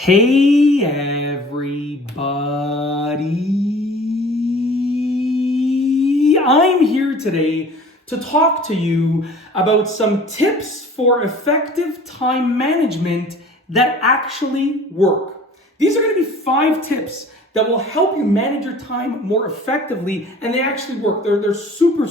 Hey everybody, I'm here today to talk to you about some tips for effective time management that actually work. These are going to be 5 tips that will help you manage your time more effectively, and they actually work. They're super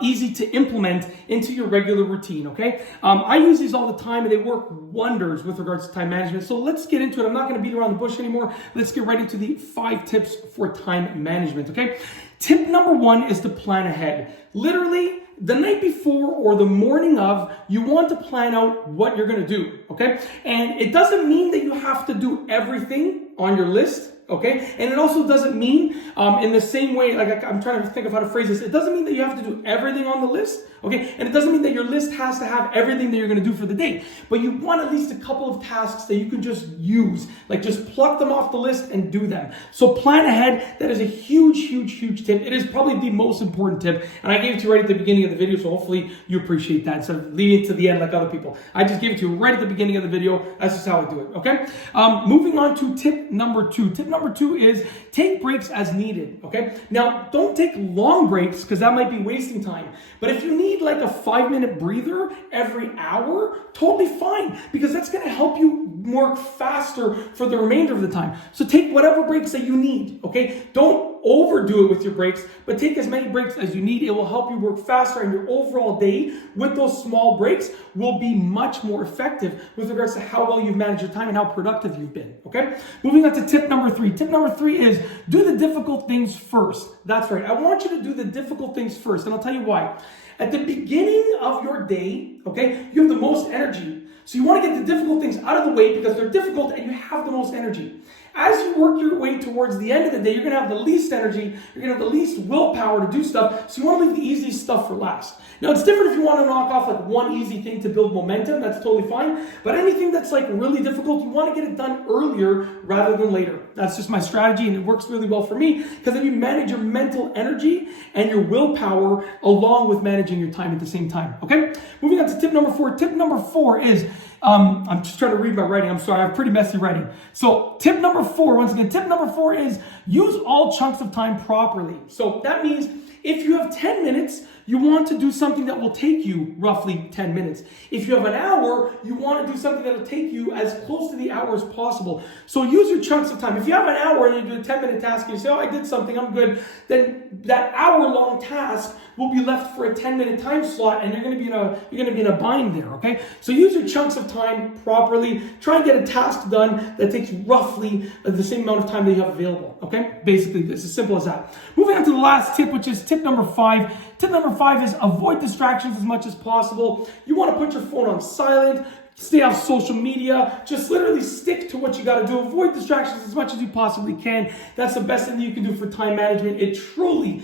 easy to implement into your regular routine, okay? I use these all the time and they work wonders with regards to time management. So let's get into it. I'm not gonna beat around the bush anymore. Let's get right into the 5 tips for time management, okay? Tip number 1 is to plan ahead. Literally, the night before or the morning of, you want to plan out what you're gonna do, okay? And it doesn't mean that you have to do everything on your list, okay? And it also doesn't mean, in the same way, like I'm trying to think of how to phrase this, it doesn't mean that you have to do everything on the list, okay? And it doesn't mean that your list has to have everything that you're gonna do for the day, but you want at least a couple of tasks that you can just use, like just pluck them off the list and do them. So plan ahead. That is a huge tip. It is probably the most important tip, and I gave it to you right at the beginning of the video, so hopefully you appreciate that instead of leaving it to the end like other people. I just gave it to you right at the beginning of the video. That's just how I do it, okay? Moving on to tip number 2. Tip number 2 is take breaks as needed, okay? Now, don't take long breaks because that might be wasting time. But if you need like a 5-minute breather every hour, totally fine, because that's gonna help you work faster for the remainder of the time. So take whatever breaks that you need, okay? Don't overdo it with your breaks, but take as many breaks as you need. It will help you work faster, and your overall day with those small breaks will be much more effective with regards to how well you've managed your time and how productive you've been, okay? Moving on to tip number 3. Tip number 3 is do the difficult things first. That's right. I want you to do the difficult things first, and I'll tell you why. At the beginning of your day, okay, you have the most energy. So you want to get the difficult things out of the way because they're difficult and you have the most energy. As you work your way towards the end of the day, you're going to have the least energy, you're going to have the least willpower to do stuff, so you want to leave the easy stuff for last. Now, it's different if you want to knock off like one easy thing to build momentum, that's totally fine, but anything that's like really difficult, you want to get it done earlier rather than later. That's just my strategy, and it works really well for me because then you manage your mental energy and your willpower along with managing your time at the same time, okay? Moving on to tip number 4. Tip number 4 is, I'm just trying to read my writing. I'm sorry, I have pretty messy writing. So tip number 4, once again, tip number 4 is use all chunks of time properly. So that means if you have 10 minutes, you want to do something that will take you roughly 10 minutes. If you have an hour, you want to do something that will take you as close to the hour as possible. So use your chunks of time. If you have an hour and you do a 10-minute task and you say, oh, I did something, I'm good, then that hour-long task will be left for a 10-minute time slot, and you're going to be in a bind there, okay? So use your chunks of time properly. Try and get a task done that takes roughly the same amount of time that you have available, okay? Basically, it's as simple as that. Moving on to the last tip, which is tip number 5. Tip number 5 is avoid distractions as much as possible. You want to put your phone on silent, stay off social media, just literally stick to what you got to do. Avoid distractions as much as you possibly can. That's the best thing that you can do for time management. It truly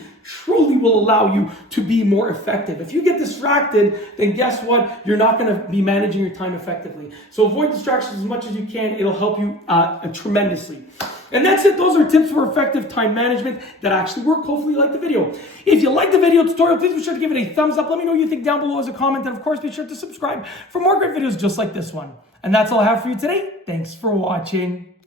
will allow you to be more effective. If you get distracted, then guess what? You're not going to be managing your time effectively. So avoid distractions as much as you can. It'll help you tremendously. And that's it. Those are tips for effective time management that actually work. Hopefully you liked the video. If you liked the video tutorial, please be sure to give it a thumbs up. Let me know what you think down below as a comment. And of course, be sure to subscribe for more great videos just like this one. And that's all I have for you today. Thanks for watching.